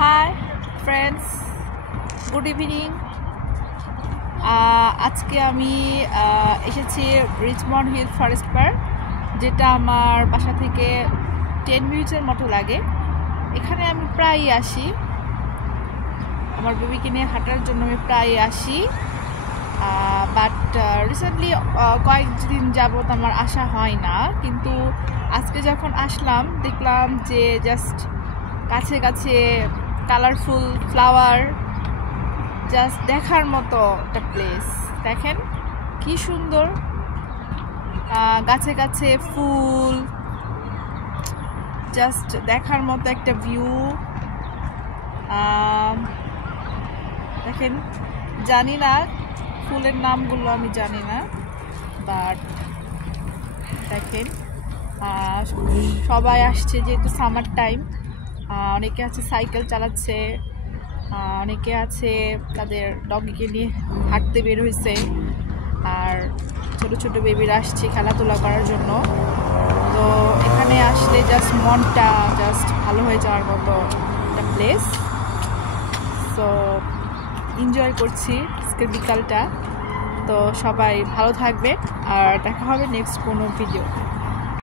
Hi friends, good evening. আজকে আমি এসেছি রিচমন্ড হিল ফরেস্ট পার্ক, যেটা আমার বাসা থেকে 10 মিনিটের মতো লাগে। এখানে আমি প্রায়ই আসি, আমার বেবিকে নিয়ে হাঁটার জন্য আমি প্রায়ই আসি। বাট রিসেন্টলি কয়েকদিন যাবত আমার আসা হয় না, কিন্তু আজকে যখন আসলাম দেখলাম যে জাস্ট কাছে কাছে কালারফুল ফ্লাওয়ার, জাস্ট দেখার মতো একটা প্লেস। দেখেন কি সুন্দর, গাছে গাছে ফুল, জাস্ট দেখার মতো একটা ভিউ। দেখেন, জানি না ফুলের নামগুলো, আমি জানি না, বাট দেখেন সবাই আসছে যেহেতু সামার টাইম। অনেকে আছে সাইকেল চালাচ্ছে, অনেকে আছে তাদের ডগিকে নিয়ে হাঁটতে বের হয়েছে, আর ছোট ছোট বেবিরা আসছে খেলাধুলা করার জন্য। তো এখানে আসলে জাস্ট মনটা জাস্ট ভালো হয়ে যাওয়ার মতো একটা প্লেস। সো এনজয় করছি আজকের বিকালটা। তো সবাই ভালো থাকবে, আর দেখা হবে নেক্সট কোনো ভিডিও।